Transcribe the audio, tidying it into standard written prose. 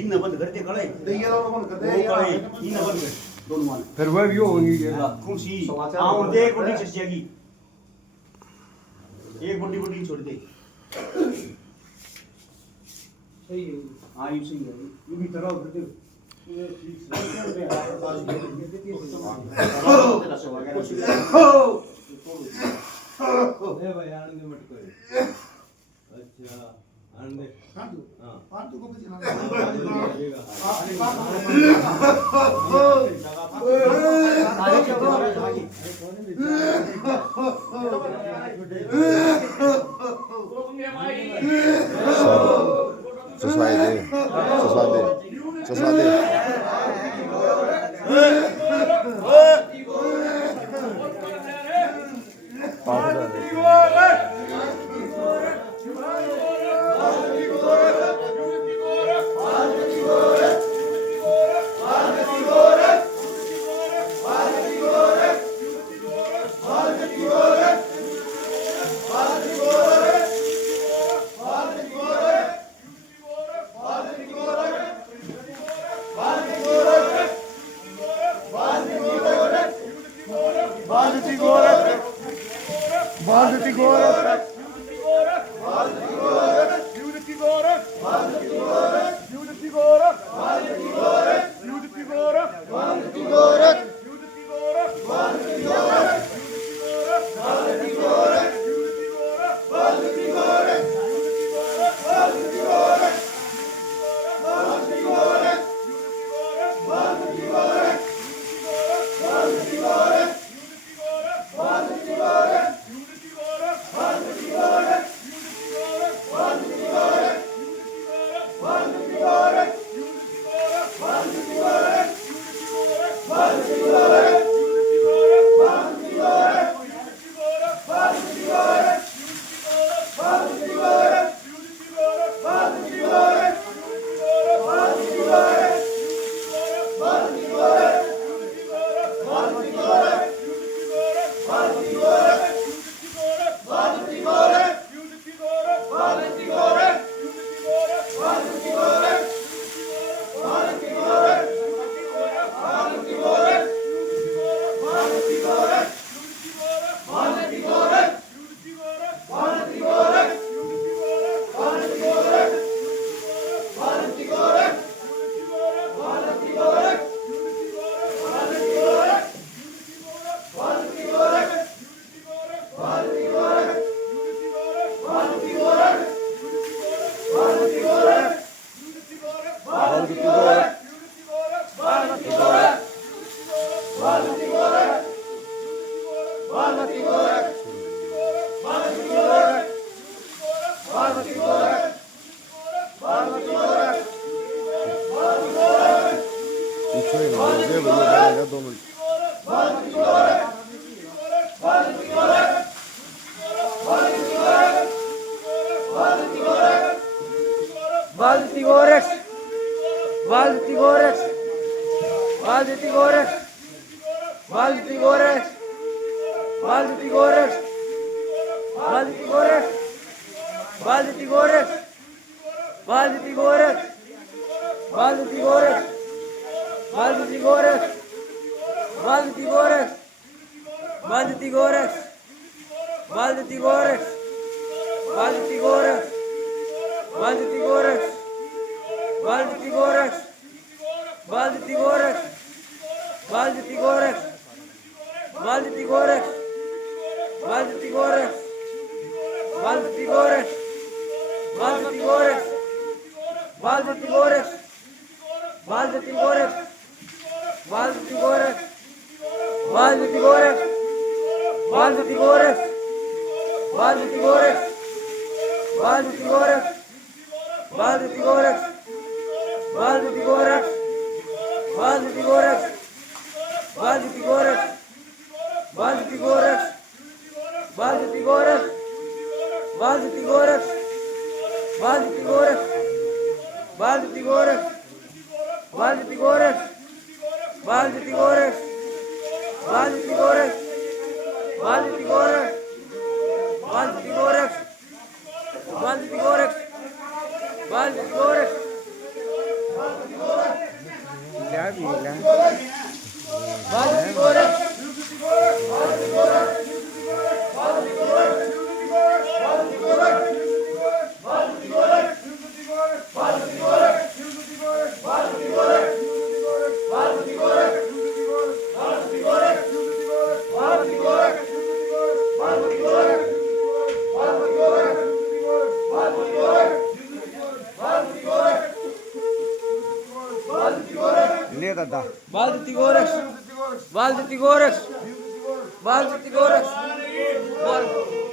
इन बंद कर दे कड़ाई ये दोनों बंद कर दे वो कड़ाई इन बंद कर दोनों मान फिर वह भी होंगी खुशी हां और देख बड़ी चर्चा की एक बड़ी बड़ी छोड़ दे सही है हां यू सही है यू भी तरह कर दे ये ठीक ए भाई आनंद मत कोई अच्छा आनंद हां तू को बचना Sesuai. ले दादा बालती गोरक्ष बालती गोरक्ष बालती गोरक्ष बाल